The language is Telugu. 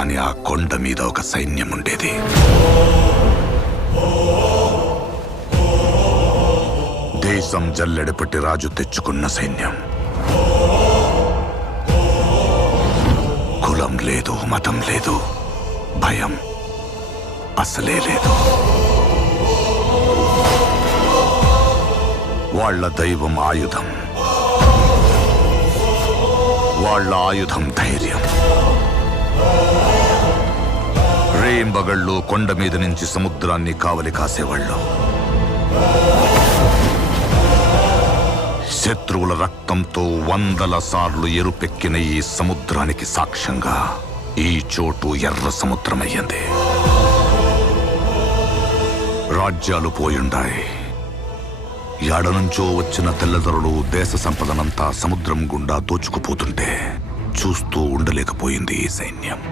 కానీ ఆ కొండ మీద ఒక సైన్యం ఉండేది. దేశం జల్లెడపట్టి రాజు తెచ్చుకున్న సైన్యం. కులం లేదు, మతం లేదు, భయం అసలే లేదు. వాళ్ళ దైవం ఆయుధం, వాళ్ళ ఆయుధం ధైర్యం. రేంబగళ్ళు కొండ మీద నుంచి సముద్రాన్ని కావలి కాసేవాళ్ళు. శత్రువుల రక్తంతో 100 సార్లు ఎరుపెక్కిన ఈ సముద్రానికి సాక్ష్యంగా ఈ చోటు ఎర్ర సముద్రమయ్యింది. రాజ్యాలు పోయుండాయి. ఏడనుంచో వచ్చిన తెల్లదొరలు దేశ సంపదనంతా సముద్రం గుండా దోచుకుపోతుంటే చూస్తూ ఉండలేకపోయింది ఈ సైన్యం.